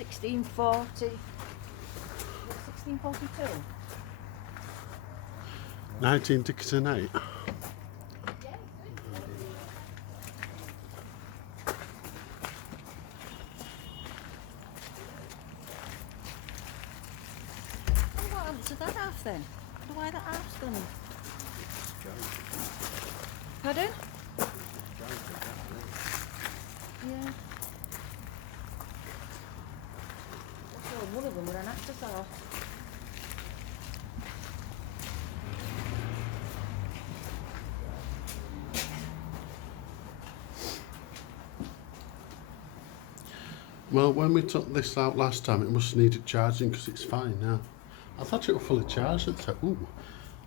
1640. 1642? 1968. What happened to that half then? I wonder why that half's gone. Pardon? Yeah. So one of them were an afterthought. Well, when we took this out last time, it must have needed charging because it's fine now. I thought it was fully charged. Ooh,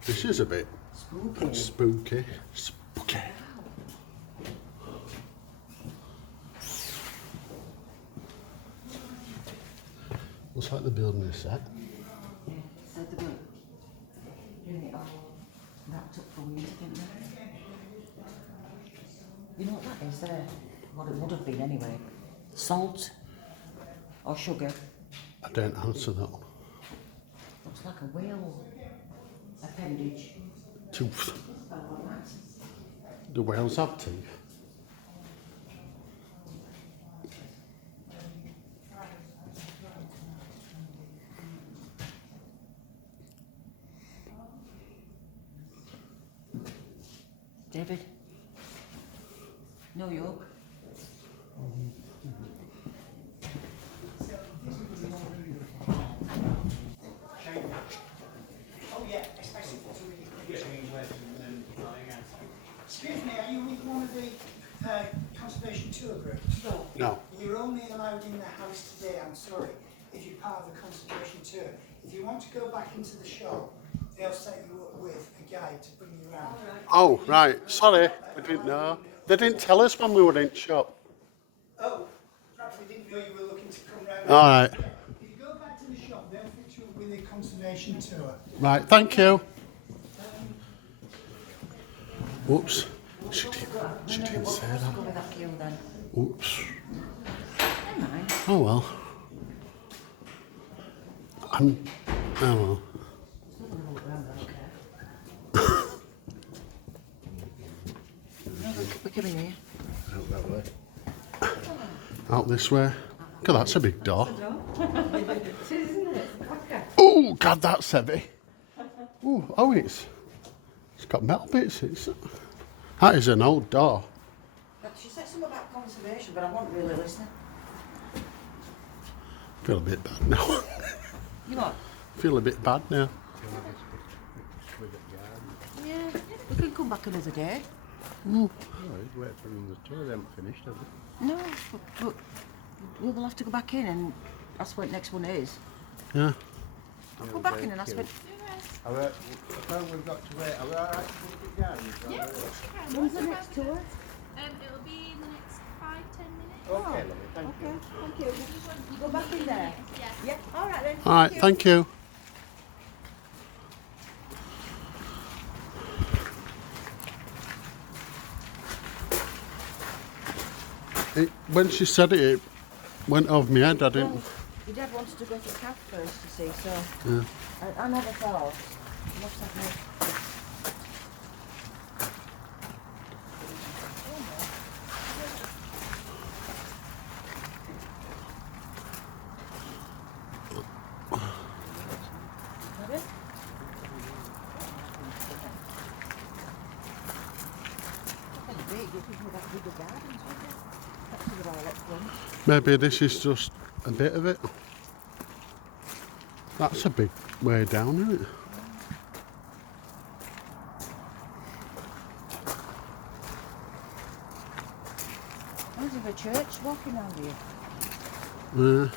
this is a bit Spooky. spooky. Spooky. Looks like the building is set. Yeah, said the book. Doing it all wrapped up for winter, didn't they? You know what that is there? What it would have been anyway. Salt or sugar. I don't answer that one. Looks like a whale appendage. Tooth. Do whales have teeth? David? No York? Oh yeah, especially for excuse me, are you with one of the conservation tour groups? No. You're only allowed in the house today, I'm sorry, if you're part of the conservation tour. If you want to go back into the shop, they'll set you up with a guide to bring you around. Oh, right. Sorry. We didn't know. They didn't tell us when we were in shop. Oh, perhaps we didn't know you were looking to come round. All right. Yeah. If you go back to the shop, they'll fit you up with a conservation tour. Right. Thank you. Whoops. She didn't say that. Go with that queue then. Oops. Never mind. Oh well. Oh well. We're coming here. Out that way. Out this way. God, that's a big door. Oh, God, that's heavy. Oh, it's got metal bits. That is an old door. She said something about conservation, but I wasn't really listening. Feel a bit bad now. You what? Feel a bit bad now. Yeah, we can come back another day. Mm. Wait for them, the tour, they haven't finished, have they? No, but we'll have to go back in and that's what next one is. Yeah. I'll go back in and ask for... I thought we've got to wait. Are we alright to look at gardens? Yes, you can. When's the next tour? It'll be in the next 5-10 minutes. Okay, lovely, thank you. Okay, thank you. You go back in there? Yes. Yeah, all right then. All right, thank you. When she said it, it went over my head. I didn't. Well, your dad wanted to go to the calf first, you see, so Yeah. I never thought. Must have made... Maybe this is just a bit of it. That's a big way down, isn't it? There's a church walking around here. Yeah.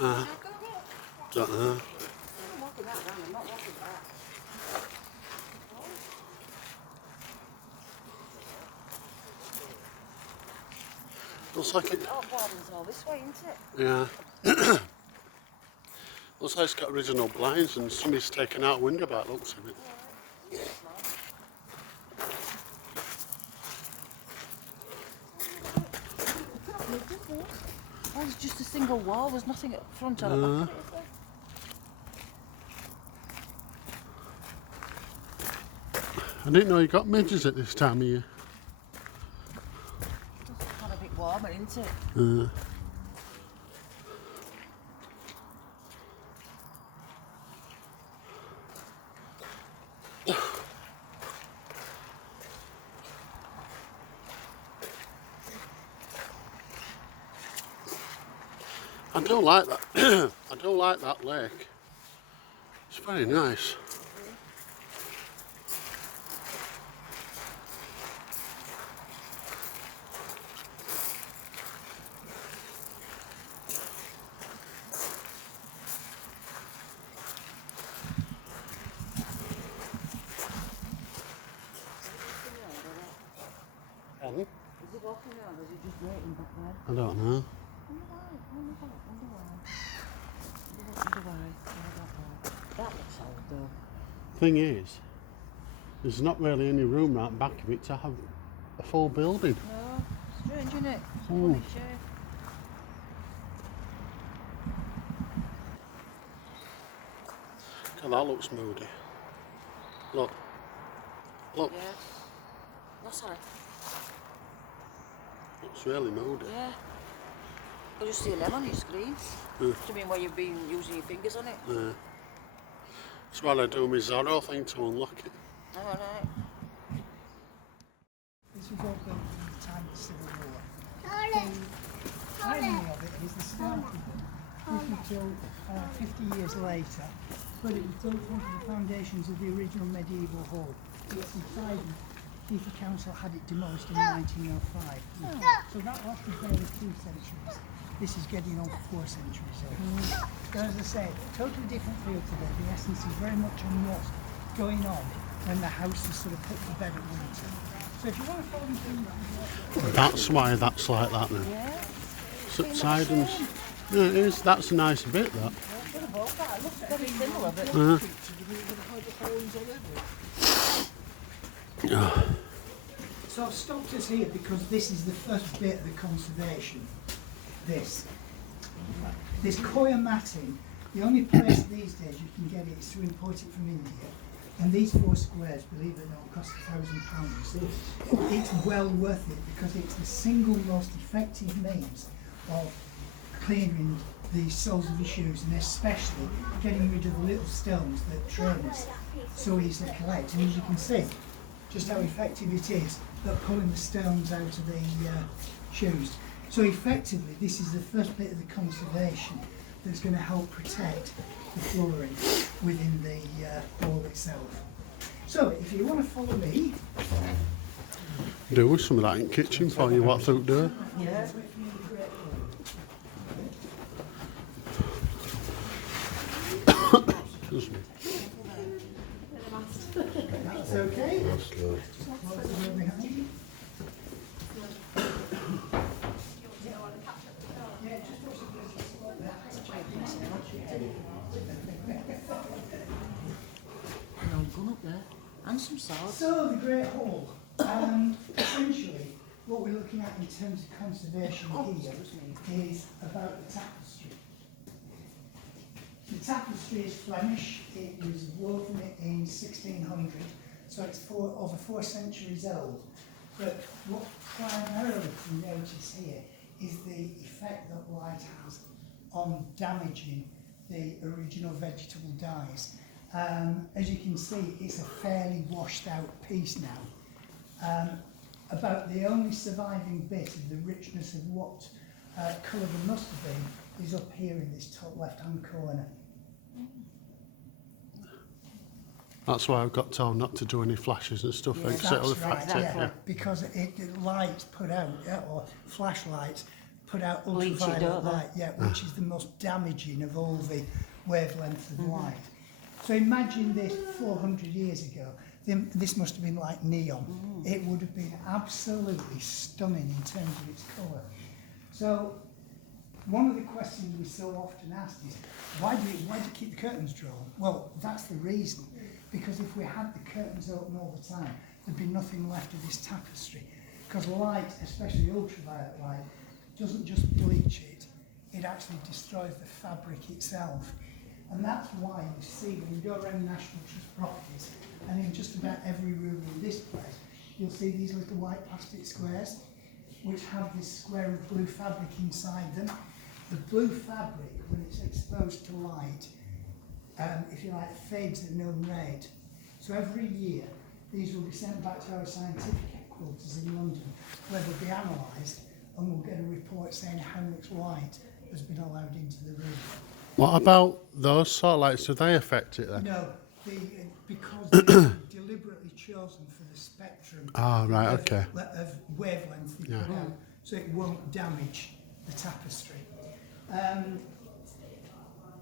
Don't know. I'm walking that down, I'm not walking that. Looks like it. Oh, garden's all this way, isn't it? Yeah. Looks like it's got original blinds and somebody's taken out a window by the looks of it. Oh, it's just a single wall, there's nothing at front or at back of it, is there? I didn't know you got midges at this time of year. It's kind of a bit warmer, isn't it? I don't like that. I don't like that lake. It's very nice. Pardon? Is he walking around or is he just waiting back there? I don't know. That looks old though. Thing is, there's not really any room right back of it to have a full building. No, strange, isn't it? It's a Mm. funny shape. God, that looks moody. Look. Look. Yeah. No, sorry. Looks really moody. Yeah. You just see them on your screen. Yeah. Do you mean where you've been using your fingers on it? Yeah. That's what I do with my Zorro thing to unlock it. Oh, right. This was all built in the time of the Civil War. The irony of it is the start of them isn't until 50 years later, but it was built onto the foundations of the original medieval hall. It's inside Keithy Council had it demolished in 1905. So that lasted barely 2 centuries. This is getting on for 4 centuries. But as I say, totally different feel today. The essence is very much on what's going on when the house is sort of put to bed at winter. So if you want to follow me through, That's why that's like that now. Yeah. Subsidence. Yeah, it is. That's a nice bit, that. Bit of both that. It looks very similar, but so I've stopped us here because this is the first bit of the conservation. This coir matting, the only place these days you can get it is to import it from India. And these 4 squares, believe it or not, cost £1,000. It's well worth it because it's the single most effective means of clearing the soles of your shoes, and especially getting rid of the little stones that trainers so easily collect. And as you can see, just how effective it is at pulling the stones out of the shoes. So effectively, this is the first bit of the conservation that's going to help protect the flooring within the hall itself. So if you want to follow me, Do with some of that in the kitchen for you, what through there. yeah. Excuse me. that's okay. Close the door behind you. Yeah, just watch the business like An old gun up there. And some swords. So the Great Hall, and essentially what we're looking at in terms of conservation here is about the tapestry. The tapestry is Flemish. It was woven in 1600, so it's over 4 centuries old. But what primarily to notice here is the effect that light has on damaging the original vegetable dyes. As you can see, it's a fairly washed out piece now. About the only surviving bit of the richness of what colour there must have been is up here in this top left hand corner. That's why I've got told not to do any flashes and stuff, except That's reflect right, it. yeah, because it lights put out, or flashlights put out Bleach it, ultraviolet don't they? light, yeah, which is the most damaging of all the wavelengths of light. So imagine this 400 years ago. This must have been like neon. It would have been absolutely stunning in terms of its colour. So one of the questions we so often ask is, why do you keep the curtains drawn? Well, that's the reason. Because if we had the curtains open all the time, there'd be nothing left of this tapestry. Because light, especially ultraviolet light, doesn't just bleach it, it actually destroys the fabric itself. And that's why you see when you go around National Trust properties, and in just about every room in this place, you'll see these little white plastic squares, which have this square of blue fabric inside them. The blue fabric, when it's exposed to light, if you like, fades at known rate. So every year, these will be sent back to our scientific headquarters in London, where they'll be analysed, and we'll get a report saying how much light has been allowed into the room. What about those sort of lights? Do they affect it then? No, because they're deliberately chosen for the spectrum Right, of, okay. of wavelength they put out, so it won't damage the tapestry.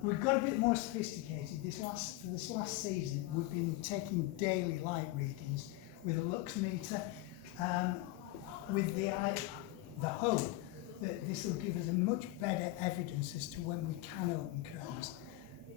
We've got a bit more sophisticated. For this last season, we've been taking daily light readings with a lux meter, with the hope that this will give us a much better evidence as to when we can open curtains.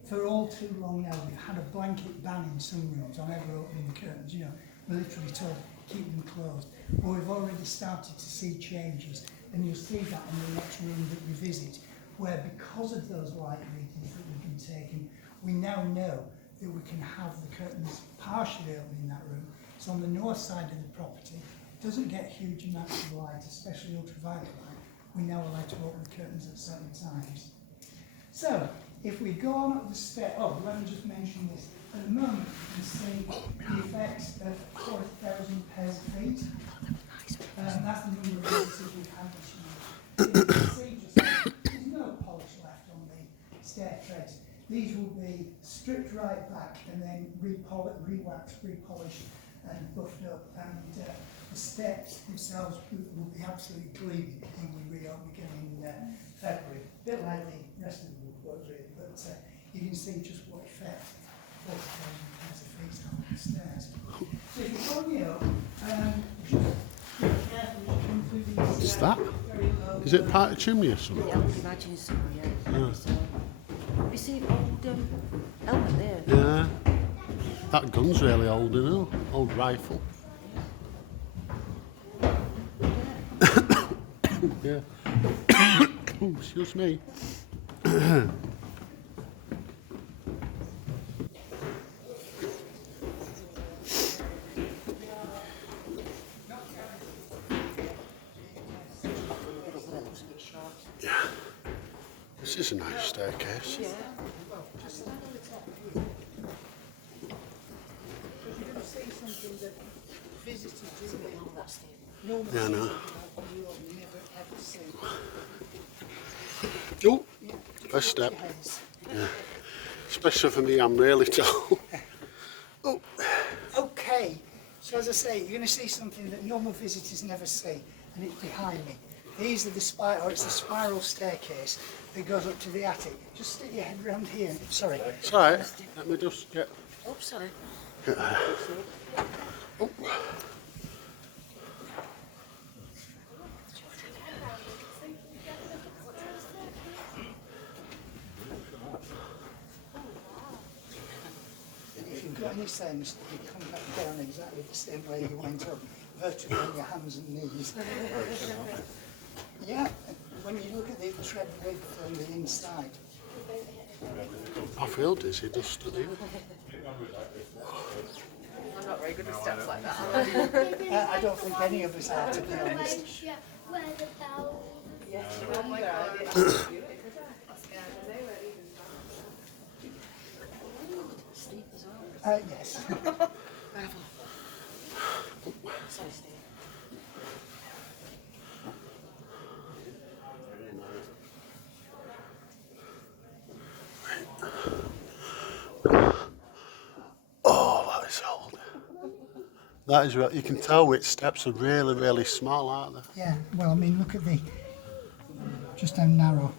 For all too long now, we've had a blanket ban in some rooms on ever opening the curtains. You know, we're literally told keep them closed. But we've already started to see changes, and you'll see that in the next room that we visit, where because of those light readings that we've been taking, we now know that we can have the curtains partially open in that room. It's on the north side of the property. It doesn't get huge amounts of light, especially ultraviolet light. We're now allowed to open the curtains at certain times. So, if we go on up the step, let me just mention this. At the moment, you can see the effects of 4,000 pairs of feet. That's the number of visitors we've had this year. You can see just there's no polish left on the stair treads. These will be stripped right back and then re-waxed, repolished and buffed up, and the steps themselves will be absolutely gleaming when we reopen again in February. A bit like the rest of the woodwork really, but you can see just what effect 40,000 pairs of feet have on the stairs. So if you follow me up, just be careful as you come through these What's that? very low. Is it part of the chimney or something? Yeah, I would imagine so, yeah. So, have you seen old helmet there? Yeah. That gun's really old, you know? Old rifle. Yeah. Excuse me. This is a nice staircase. Yeah. Because you're going to see something that visitors do normally Yeah, I know. you will never ever see. Oh, first step. Yeah. Especially for me, I'm really tall. Oh. Okay, so as I say, you're going to see something that normal visitors never see, and it's behind me. These are it's the spiral staircase that goes up to the attic. Just stick your head round here. Sorry. It's all right. Let me just get... Oh, sorry. Oh. If you've got any sense, you come back down exactly the same way you went up, vertically on your hands and knees. Yeah, when you look at the tread width from the inside. I feel dizzy just at the end. I'm not very good with steps like that. I don't think any of us are, to be honest. Where the bell. Oh my God. Sleep as well. Yes. Sorry, Steve. Oh, that is old. That is real. You can tell which steps are really, really small, aren't they? Yeah, well, I mean, look at the just how narrow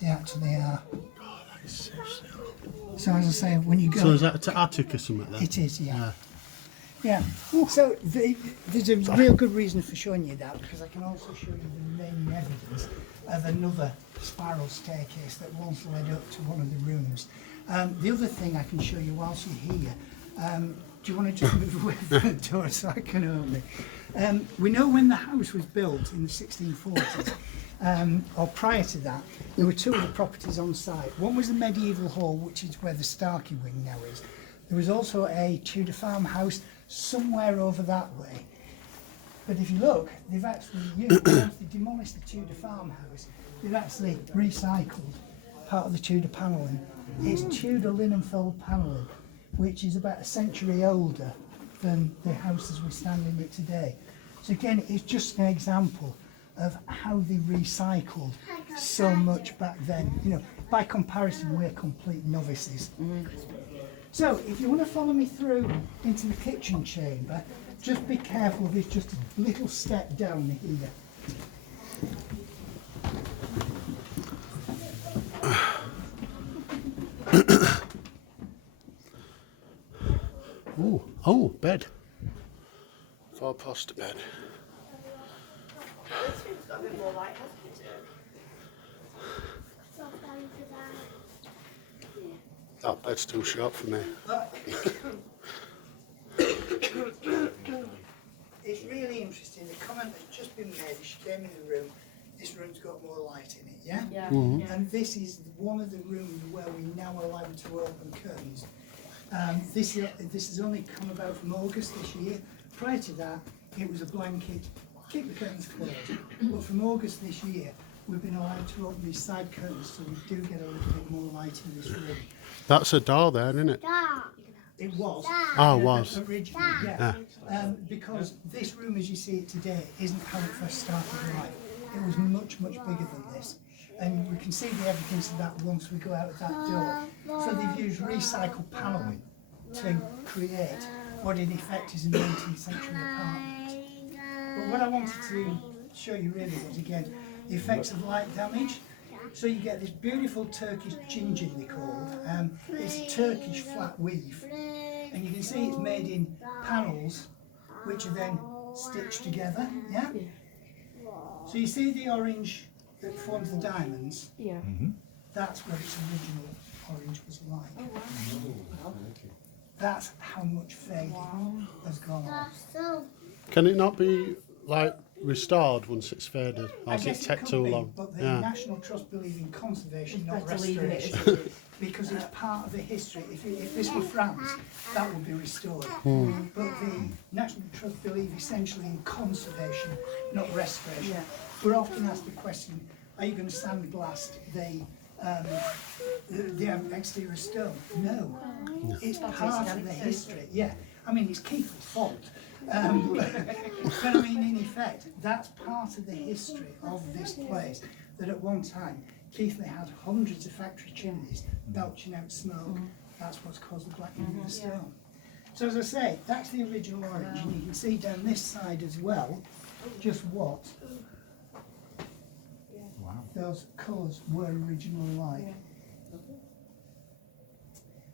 they actually are. So as I say, when you go... So is that to attic or something then? It is, yeah. Yeah. So there's a real good reason for showing you that, because I can also show you the remaining evidence of another spiral staircase that once led up to one of the rooms. The other thing I can show you whilst you're here, do you want to just move away from the door so I can open it? We know when the house was built in the 1640s, or prior to that, there were two other properties on site. One was the medieval hall, which is where the Starkey wing now is. There was also a Tudor farmhouse somewhere over that way. But if you look, they've actually, once they demolished the Tudor farmhouse, they've actually recycled part of the Tudor panelling. It's Tudor linen-fold panelling, which is about a century older than the house as we stand in it today. So again, it's just an example of how they recycled so much back then. You know, by comparison, we're complete novices. So, if you want to follow me through into the kitchen chamber, just be careful, there's just a little step down here. Ooh, oh, bed. 4-poster bed. This room's got a bit more light, hasn't it? So thank you for that. That bed's too short for me. It's really interesting, the comment that's just been made as she came in the room, this room's got more light in it, yeah? Yeah. And this is one of the rooms where we now allow to open curtains. This has only come about from August this year. Prior to that, it was a blanket, keep the curtains closed. But from August this year, we've been allowed to open these side curtains, so we do get a little bit more light in this room. That's a door there, isn't it? It was. Oh, it was. Originally, yeah. Because this room, as you see it today, isn't how it first started life. It was much, much bigger than this. And we can see the evidence of that once we go out of that door. So they've used recycled panelling to create what in effect is an 18th century apartment. But what I wanted to show you really was, again, the effects of light damage. So you get this beautiful Turkish gingerly called, it's Turkish flat weave. And you can see it's made in panels, which are then stitched together, yeah? So you see the orange that forms the diamonds? Yeah. That's what its original orange was like. That's how much fading has gone on. Can it not be, like, restored once it's faded? Or I does it guess take could too be, long? but the Yeah. National Trust believe in conservation, It's not better leaving it as restoration. it is. Because it's part of the history. If this were France, that would be restored. But the National Trust believe essentially in conservation, not restoration. Yeah. We're often asked the question, are you going to sandblast the exterior stone? No. It's part of the history. Yeah. I mean, it's Keith's fault. But I mean, in effect, that's part of the history of this place. That at one time, Keithley had hundreds of factory chimneys belching out smoke. That's what's caused the blackening of the stone. So as I say, that's the original orange, and you can see down this side as well, just what those colours were originally like.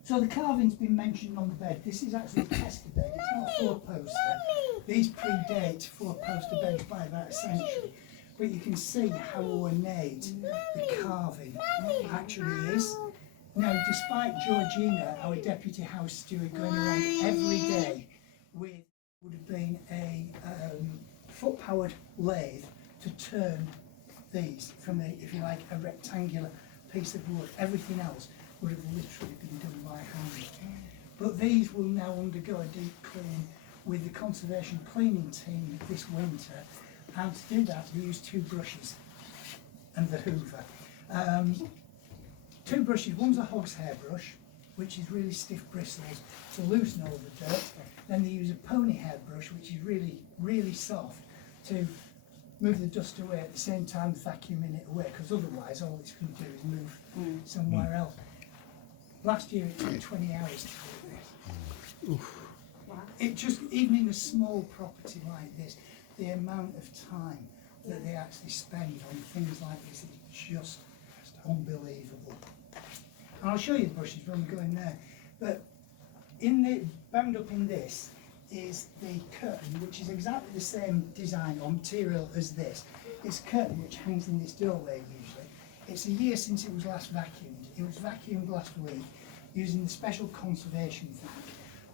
So the carving's been mentioned on the bed. This is actually a tester bed, it's not a four-poster. These predate four-poster beds by about a century. But you can see how ornate the carving actually is. Now, despite Georgina, our deputy house steward, going around every day with would have been a foot-powered lathe to turn these from, if you like, a rectangular piece of wood. Everything else would have literally been done by hand. But these will now undergo a deep clean with the conservation cleaning team this winter. And to do that, we use two brushes and the hoover. Two brushes, one's a hog's hair brush, which is really stiff bristles to loosen all the dirt. Then they use a pony hair brush, which is really, really soft to move the dust away at the same time vacuuming it away, because otherwise all it's going to do is move somewhere else. Last year it took 20 hours to do this. It just, even in a small property like this, the amount of time that they actually spend on things like this is just unbelievable. And I'll show you the brushes when we go in there. But in the bound up in this is the curtain, which is exactly the same design or material as this. It's a curtain which hangs in this doorway usually. It's a year since it was last vacuumed. It was vacuumed last week using the special conservation vac.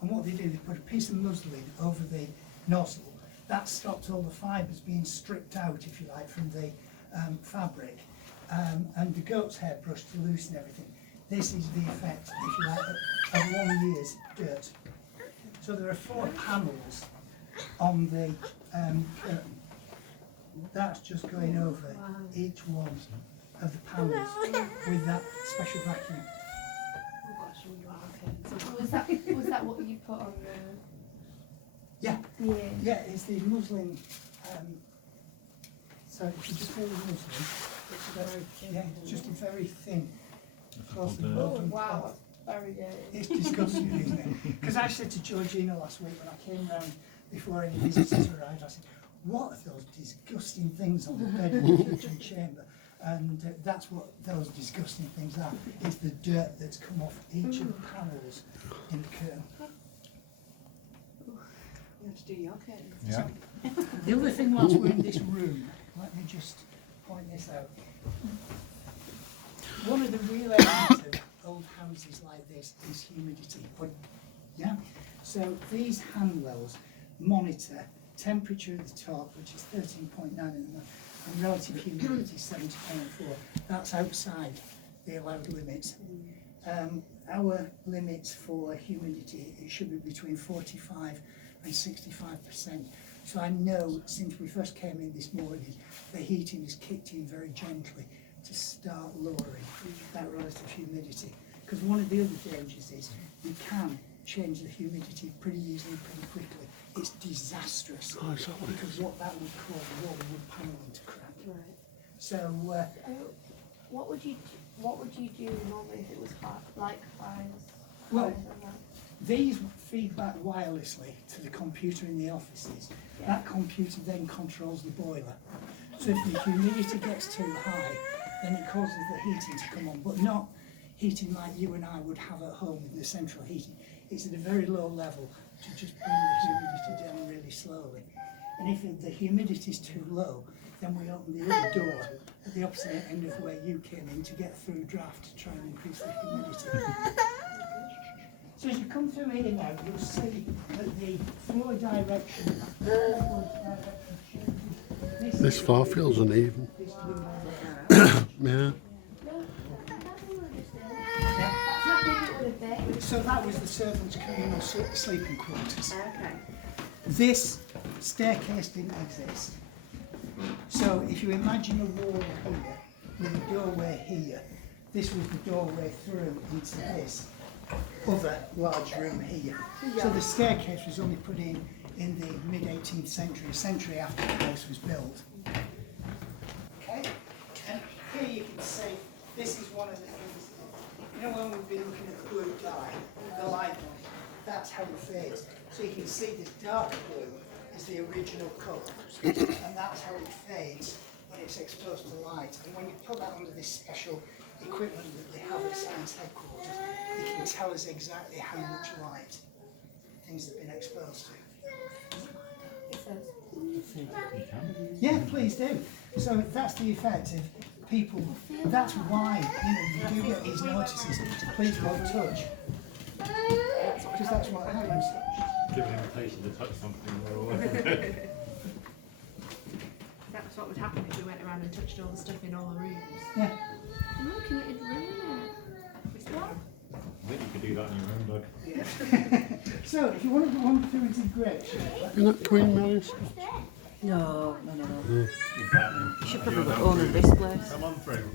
And what they do, they put a piece of muslin over the nozzle. That stopped all the fibres being stripped out, if you like, from the fabric. And the goat's hair brush to loosen everything. This is the effect, if you like, of 1 year's dirt. So there are 4 panels on the curtain. That's just going over each one of the panels with that special vacuum. Was that what you put on the? Yeah, Yeah. yeah, it's the muslin. So if you just feel the muslin, it's it's just a very thin. cloth and Oh bottom wow, cloth. that's very dirty. It's disgusting, isn't it? Because I said to Georgina last week when I came round before any visitors arrived, I said, what are those disgusting things on the bed in the kitchen chamber? And that's what those disgusting things are. It's the dirt that's come off each of the panels in the curtain. You have to do your curtains. Yeah. The other thing whilst we're in this room, let me just point this out. One of the real elements of old houses like this is humidity. Yeah? So these hand wells monitor temperature at the top, which is 13.9 at the moment, and relative humidity 70.4. That's outside the allowed limits. Our limits for humidity, it should be between 45 and 65%. So I know since we first came in this morning, the heating is kicked in very gently to start lowering that relative humidity. Because one of the other dangers is you can change the humidity pretty easily, pretty quickly. It's disastrous because what that would cause all the wood paneling to crack. Right. So What would you do normally if it was hot, like fires? Well, fires and that? these feed back wirelessly to the computer in the offices. Yeah. That computer then controls the boiler. So if the humidity gets too high, then it causes the heating to come on, but not heating like you and I would have at home with the central heating. It's at a very low level to just bring the humidity down really slowly. And if the humidity is too low, then we open the other door at the opposite end of where you came in to get through draft to try and increase the humidity. So as you come through here now, you'll see that the floor direction, changes. This floor feels uneven. This blue line. Yeah. That's not big it would have been. So that was the servants' communal sleeping quarters. Okay. This staircase didn't exist. So if you imagine a wall here with a doorway here, this was the doorway through into this other large room here. So the staircase was only put in the mid-18th century, a century after the place was built. Okay, and here you can see this is one of the things. You know when we've been looking at the blue dye, the light one, that's how it fades. So you can see this dark blue is the original colour, and that's how it fades when it's exposed to light. And when you put that under this special equipment that they have at Science Headquarters, it can tell us exactly how much light things have been exposed to. Yeah, please do. So that's the effect of people. That's why you do get these notices. Please don't touch, because that's what happens. Give an invitation to touch something. That's what would happen if we went around and touched all the stuff in all the rooms. Yeah. Look, and it'd ruin it. We still have. I think you could do that in your own, Doug. So if you want to go on through into the great, You're not Queen Mary's? No. Exactly. You should probably own this place. Come on through.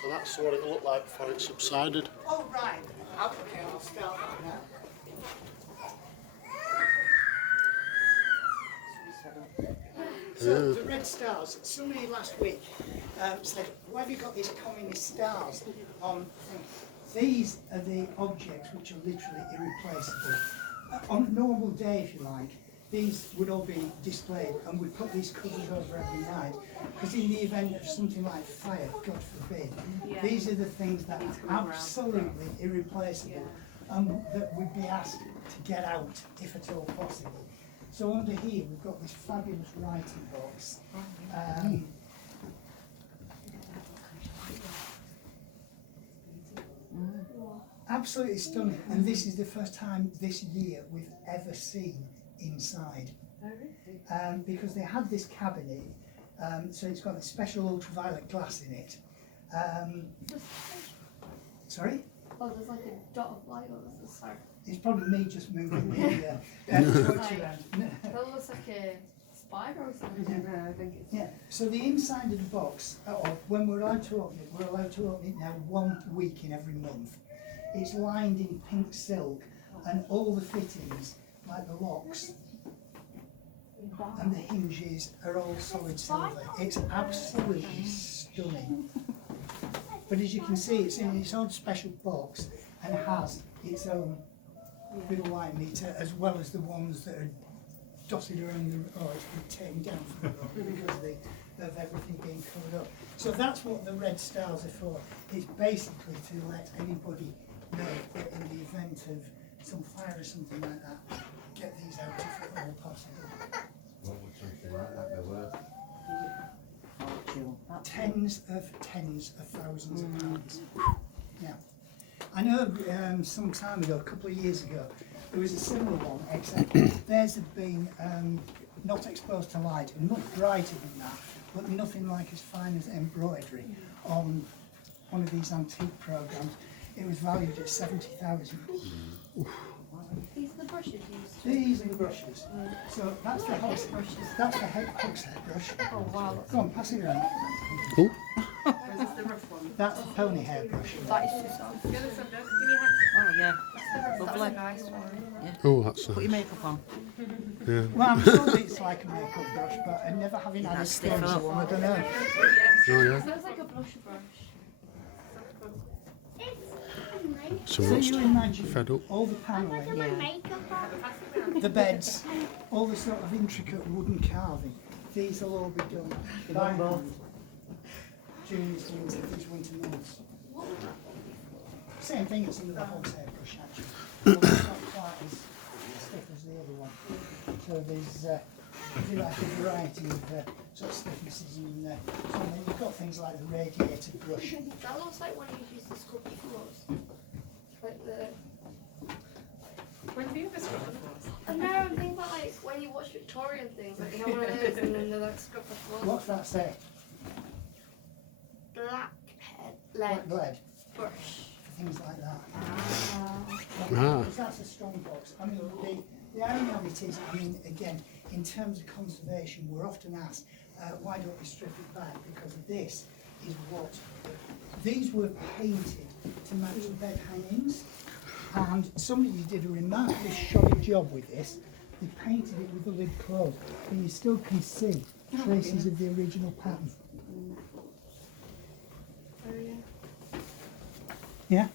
So that's what it looked like before it subsided. oh right, okay, I'll start that now. So the red stars, somebody last week said, why have you got these communist stars on things? These are the objects which are literally irreplaceable. On a normal day, if you like, these would all be displayed, and we put these covers over every night, because in the event of something like fire, God forbid, these are the things that are absolutely irreplaceable, and that would be asked to get out, if at all possible. So under here, we've got this fabulous writing box. Absolutely stunning, and this is the first time this year we've ever seen inside. Because they had this cabinet, so it's got a special ultraviolet glass in it. Sorry? Oh, there's like a dot of light on the side. It's probably me just moving the torch around. That looks like a spider or something. I think it's. Yeah, so the inside of the box, when we're allowed to open it, we're allowed to open it now 1 week in every month. It's lined in pink silk, and all the fittings, like the locks and the hinges, are all solid silver. It's absolutely stunning. But as you can see, it's in its own special box and has its own little light meter, as well as the ones that are dotted around the. Oh, it's been taken down from the road because of everything being covered up. So that's what the red stars are for. It's basically to let anybody know that in the event of some fire or something like that, get these out if at all possible. What would something like that be worth? Tens of thousands of pounds. Yeah. I know some time ago, a couple of years ago, there was a similar one, except theirs had been not exposed to light and much brighter than that, but nothing like as fine as embroidery on one of these antique programmes. It was valued at 70,000. These are the brushes used. These are the brushes. So that's the hog's brushes. That's the hogshead brush. Oh wow. Go on, pass it around. Oh, That's the pony hair brush. That is too soft. Oh yeah. That's a Lovely. nice one. oh, that's Put your nice. makeup on. Yeah. Well, I'm sure it's like a makeup brush, but never having had a That's stiff sponge up. one, I don't know. Oh, yeah. It looks like a blush brush. So So what's you imagine fed up? all the paneling, My makeup on. the beds, all the sort of intricate wooden carving. These will all be done by hand during these winter months. Same thing as under the hogshead brush, actually. Although it's not quite as stiff as the other one. So there's, if you like, a variety of sort of stiffnesses and so then you've got things like the radiator brush. That looks like when you use the sculpture floors. Like the. When have you ever scrubbed the floors? I know, I'm thinking about like when you watch Victorian things, like you have one of those and then they like scrub the floors. What's that say? Blackhead Black lead lead, brush. things like that. Ah. Because that's a strong box. I mean, the irony of it is, I mean, again, in terms of conservation, we're often asked, why don't we strip it back? Because this is what, these were painted to match the bed hangings, and somebody did a remarkably shoddy job with this. They painted it with the lid closed, and you still can see traces of the original pattern. Oh yeah. Yeah?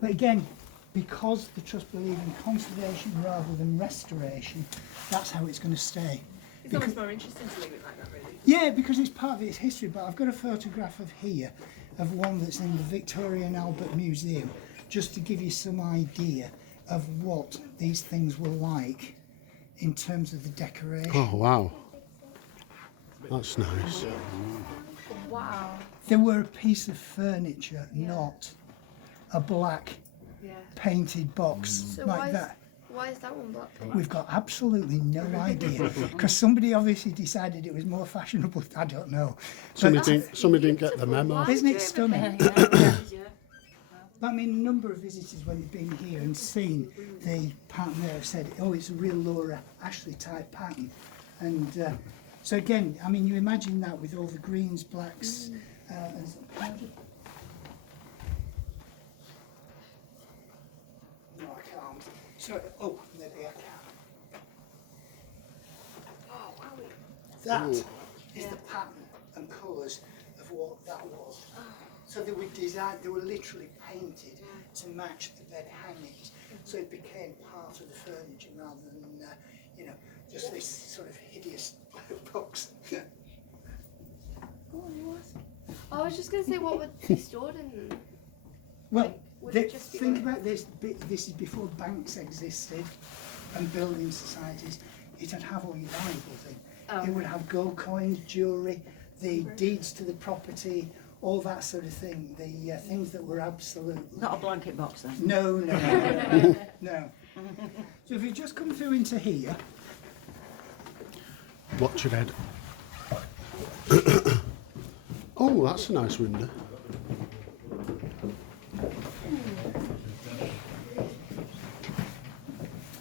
But again, because the Trust believe in conservation rather than restoration, that's how it's going to stay. It's almost more interesting to leave it like that, really. Yeah, because it's part of its history, but I've got a photograph of here, of one that's in the Victoria and Albert Museum, just to give you some idea of what these things were like in terms of the decoration. Oh, wow. That's nice. Wow. They were a piece of furniture, not a black Yeah. painted box So like that. why is that one black? We've got absolutely no idea, because somebody obviously decided it was more fashionable. I don't know. Somebody didn't get the memo. Isn't it stunning? But I mean, a number of visitors, when they've been here and seen the pattern there, have said, oh, it's a real Laura Ashley type pattern. And so again, I mean, you imagine that with all the greens, blacks, and no, I can't. Sorry. Oh, maybe I can. Oh wow. That is the pattern and colours of what that was. So they were designed, they were literally painted to match the bed hangings. So it became part of the furniture rather than, you know, just this sort of hideous box. Go on, you ask. I was just going to say, what would be stored in them? Well, Would it just be think like- about this, this is before banks existed and building societies. It'd have all your valuable things. Oh. It would have gold coins, jewellery, the deeds to the property, all that sort of thing. The things that were absolute. Not a blanket box then. No. No. So if you just come through into here, Watch your head. Oh, that's a nice window.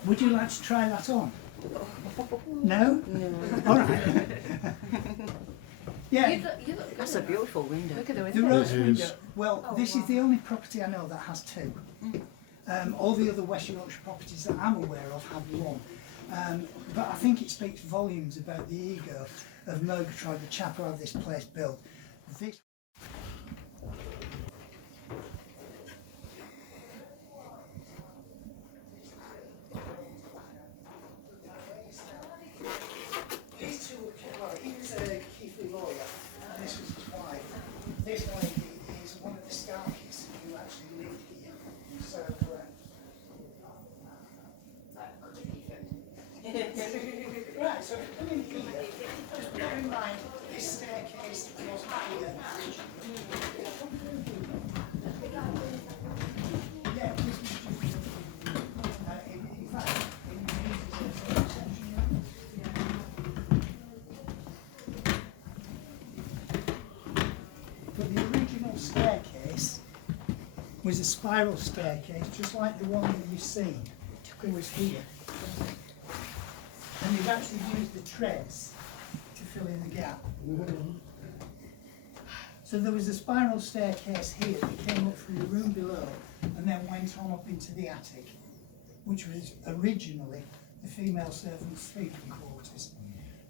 would you like to try that on? No? All right. Yeah. You look good. That's a beautiful window. Look at the The window. rose It window. is. Well, Oh, this wow. is the only property I know that has two. All the other West Yorkshire properties that I'm aware of have one. But I think it speaks volumes about the ego of Murgatroyd, the chap who had this place built. This These two, well, he was a Keithley lawyer, and this was his wife. This lady is one of the Starkeys who actually lived here. So, right, so if you come in here, just bear in mind this staircase wasn't here originally. Yeah, this was just, in fact, it uses a reception room. But the original staircase was a spiral staircase, just like the one that you've seen. It was here. And you've actually used the treads to fill in the gap. So there was a spiral staircase here that came up from the room below and then went on up into the attic, which was originally the female servants' sleeping quarters.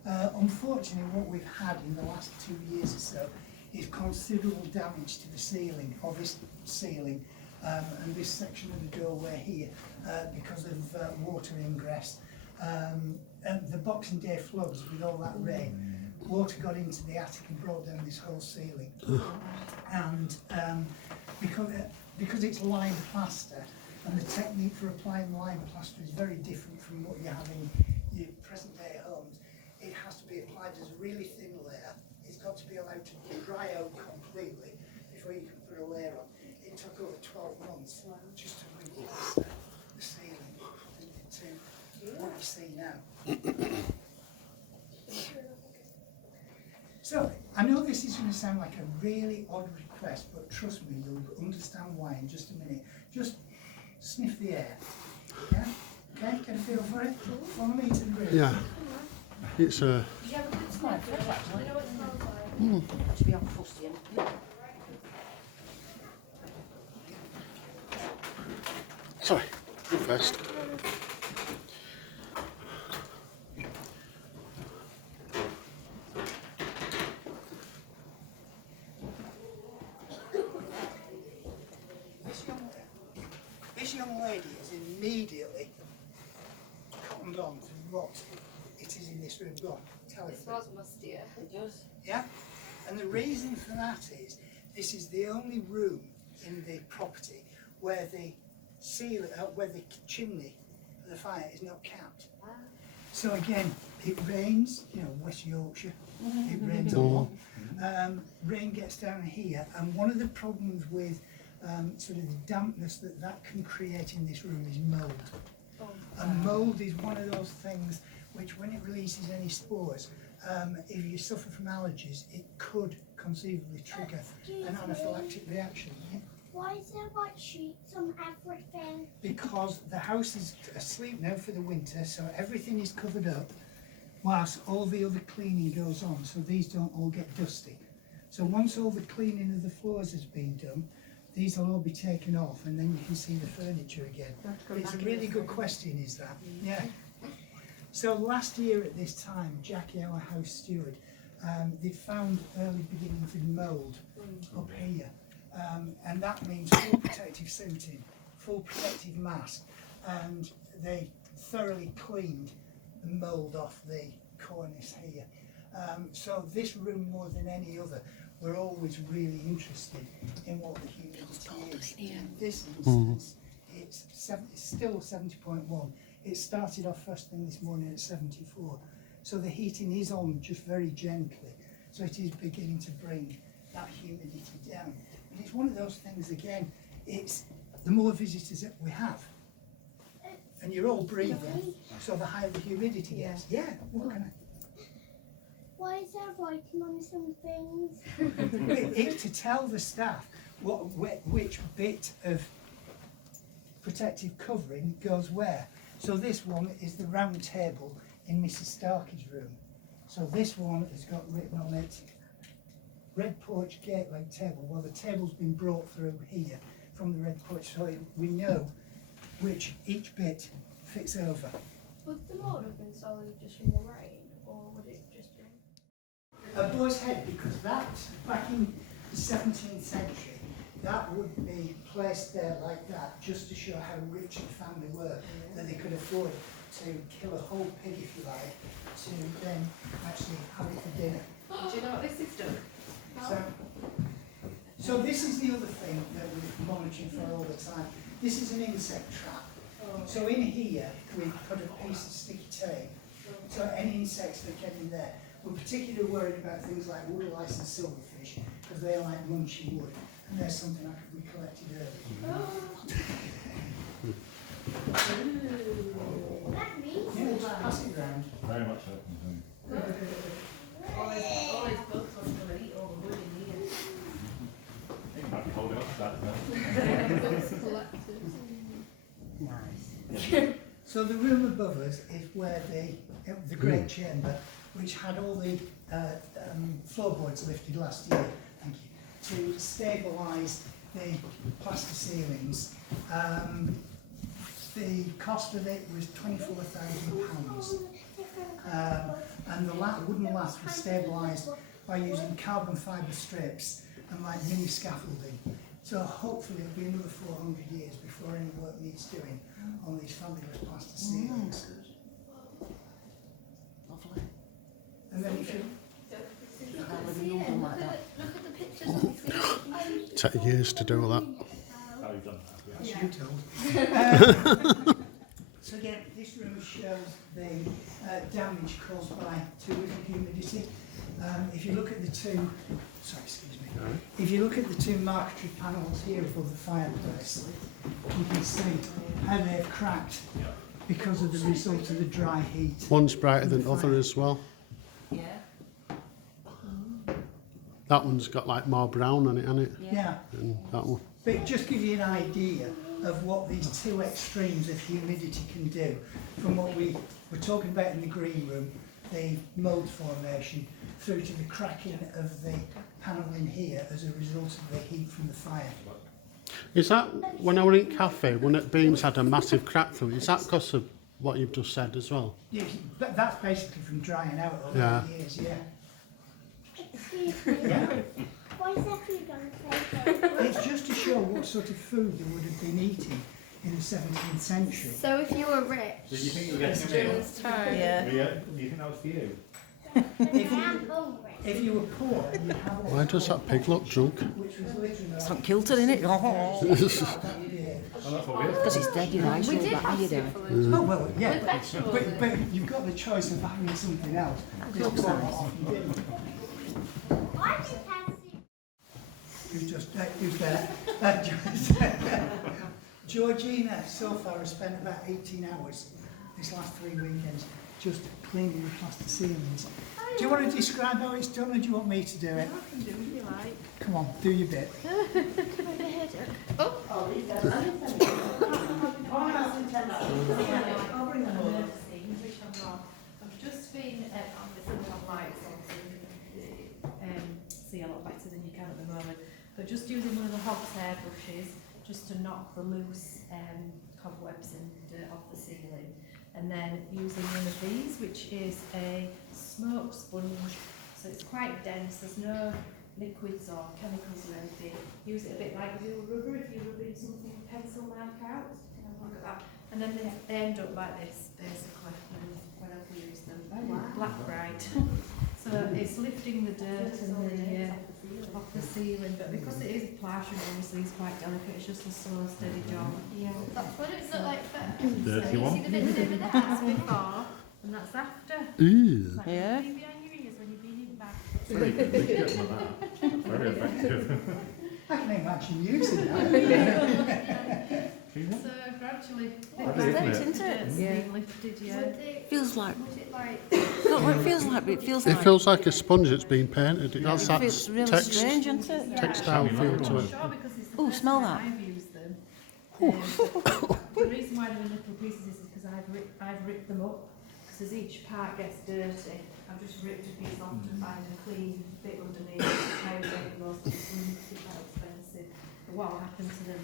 Unfortunately, what we've had in the last 2 years or so is considerable damage to the ceiling, or this ceiling, and this section of the doorway here, because of water ingress. And the Boxing Day floods, with all that rain, water got into the attic and brought down this whole ceiling. And because it's lime plaster, and the technique for applying lime plaster is very different from what you have in your present day homes, it has to be applied as a really thin layer. It's got to be allowed to dry out completely before you can put a layer on. It took over 12 months just to replaster the ceiling to what you see now. So, I know this is going to sound like a really odd request, but trust me, you'll understand why in just a minute. Just sniff the air. Yeah? Okay, get a feel for it? Follow me to the room. Yeah. It's a. Do you have a good smell? Do you know what it smells like? To be on fustian. Sorry, go first. This young lady is immediately cottoned on to what it is in this room. Go on, tell It us. smells mustier. It does. Yeah? And the reason for that is this is the only room in the property where the where the chimney of the fire is not capped. So again, it rains, you know, West Yorkshire, it rains a lot. Rain gets down here, and one of the problems with sort of the dampness that can create in this room is mould. And mould is one of those things which, when it releases any spores, if you suffer from allergies, it could conceivably trigger an anaphylactic reaction. Yeah? Why is there white sheets on everything? Because the house is asleep now for the winter, so everything is covered up, whilst all the other cleaning goes on, so these don't all get dusty. So once all the cleaning of the floors has been done, these will all be taken off, and then you can see the furniture again. It's a really good question, is that? Yeah. So last year at this time, Jackie, our house steward, they found early beginnings of mould up here. and that means full protective suiting, full protective mask, and they thoroughly cleaned the mould off the cornice here. So this room, more than any other, we're always really interested in what the humidity is. In this instance, it's still 70.1. It started off first thing this morning at 74. So the heating is on just very gently. So it is beginning to bring that humidity down. But it's one of those things, again, it's the more visitors that we have, and you're all breathing, so the higher the humidity gets. Yeah, what can Why is there writing on some things? It's to tell the staff which bit of protective covering goes where. So this one is the round table in Mrs. Starkey's room. So this one has got written on it, Red Porch Gateway Table. Well, the table's been brought through here from the Red Porch, so we know which each bit fits over. Would the mould have been solid just from the rain, or would it just been? A boar's head, because that, back in the 17th century, that would be placed there like that, just to show how rich the family were, that they could afford to kill a whole pig, if you like, to then actually have it for dinner. Do you know what this is done? So this is the other thing that we're monitoring for all the time. This is an insect trap. So in here, we put a piece of sticky tape. So any insects that get in there, we're particularly worried about things like woodlice and silverfish, because they like munchy wood. And there's something we collected earlier. Yeah, just pass it round. Very much so. All his books was going to eat all the wood in here. I think might be holding up to that now. Nice. So the room above us is where the great chamber, which had all the floorboards lifted last year, thank you, to stabilise the plaster ceilings. The cost of it was £24,000. And the wooden lath was stabilised by using carbon fibre strips and like mini scaffolding. So hopefully it'll be another 400 years before any work needs doing on these fabulous plaster ceilings. Lovely. And then if you Look at the ceiling. Look at the pictures on the ceiling. Take years to do all that. How you've done that, yeah. That's you told. So again, this room shows the damage caused by too little humidity. If you look at the two, sorry, excuse me. If you look at the two marquetry panels here above the fireplace, you can see how they've cracked because of the result of the dry heat. One's brighter than other as well. Yeah. That one's got like more brown on it, hasn't it? Yeah. And that one. But it just gives you an idea of what these two extremes of humidity can do. From what we were talking about in the green room, the mould formation, through to the cracking of the panelling here as a result of the heat from the fire. Is that, when I were in cafe, one of the beams had a massive crack through it, is that because of what you've just said as well? Yeah, but that's basically from drying out over the years, yeah. Excuse me. Yeah. Why is there food on the table? It's just to show what sort of food they would have been eating in the 17th century. So if you were rich, Did you think you were getting a meal? during this time, Yeah. Do you think that was for you? I'm hungry. If you were poor, you'd have all Why does that pig look drunk? which was literally It's not kilted, in it? that would be it. Oh, that's what we have. Because it's dead, you know. we did have syphilis. Oh, well, yeah, With vegetables in but you've got the choice of having something else. This was what often did. I just have Who's there? Georgina so far has spent about 18 hours this last 3 weekends just cleaning the plaster ceilings. Do you want to describe how it's done, or do you want me to do it? I can do what you like. Come on, do your bit. Which I'm not. I've just been on this little lights, see a lot better than you can at the moment. But just using one of the hog's-hair brushes just to knock the loose cobwebs and dirt off the ceiling. And then using one of these, which is a smoke sponge. So it's quite dense, there's no liquids or chemicals or anything. Use it a bit like you do rubber if you're rubbing something pencil mark out. You know, look at that. And then they end up like this, basically, when I've used them. Black bright. So it's lifting the dirt and the off the ceiling, but because it is plastering, obviously it's quite delicate. It's just a slow, steady job. Yeah. That's what it looked like first. Dirty So one. you see the bits over there? That's before, and that's after. Ew. Like Yeah. being behind your ears when you're being in back. Very convicted with that. Very effective. I can imagine using that. So gradually, That is, isn't it? the dirt's being lifted, yeah. Would it, Feels like, would it like, not what it feels like, but it feels It like. feels like a sponge that's been painted. That's It that feels really text, strange, isn't it? textile feel to it. Sure, because it's the Oh, first smell time that. I've used them. The reason why they're in little pieces is because I've ripped them up. Because as each part gets dirty, I've just ripped a piece off to find a clean bit underneath. How they make those things quite expensive. But what will happen to them?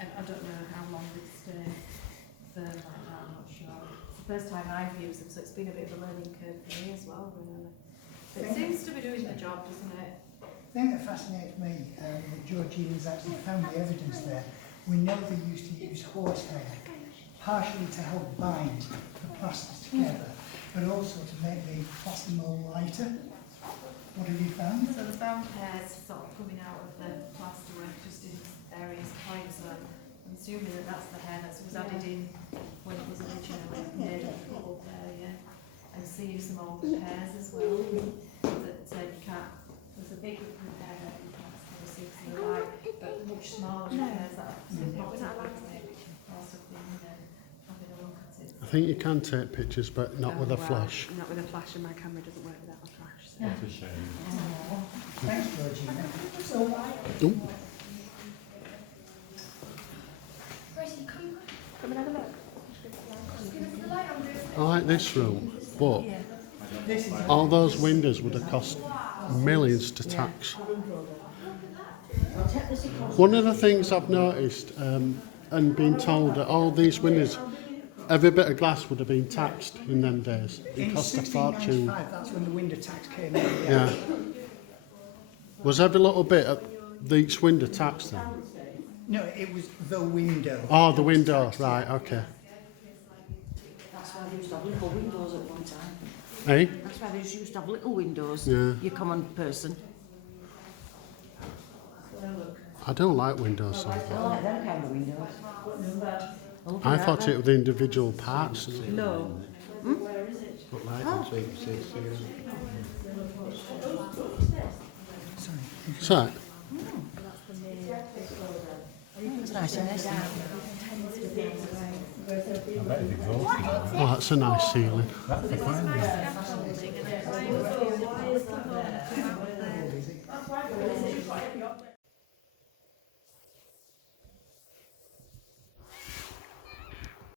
I don't know how long they stay firm like that. I'm not sure. It's the first time I've used them, so it's been a bit of a learning curve for me as well. Really. But it seems to be doing the job, doesn't it? The thing that fascinates me, that Georgina's actually found the evidence there, we know they used to use horsehair, partially to help bind the plasters together, but also to make the plaster mold lighter. What have you found? So the bound hairs sort of coming out of the plasterwork just in various points. So I'm assuming that that's the hair that was added in when it was originally made of old hair, yeah. And seeing some old hairs as well that you can't. There's a big group of hair that you can't see to the light, but much smaller hairs that popped out of it. Also been having a look at it. I think you can take pictures, but not with a flash. Not with a flash, and my camera doesn't work without a flash. So. What a shame. Thanks, Georgina. So, Ooh. Gracie, come Come and have a look. give us the light on this. I like this room, but this is all those windows would have cost millions to tax. One of the things I've noticed and been told that all these windows, every bit of glass would have been taxed in them days. It in cost a fortune. 1695, that's when the window tax came in. Yeah. Was every little bit of each window taxed then? No, it was the window. Oh, the window, right, okay. That's why they used to have little windows at one time. Eh? That's why they used to have little windows. Yeah. Your common person. I don't like windows like I that. like them kind of windows. I thought it was the individual parts. No. Put light on so you can see the ceiling. So, It's nice in this. I bet it's exhausting. oh, that's a nice ceiling. That's the plan.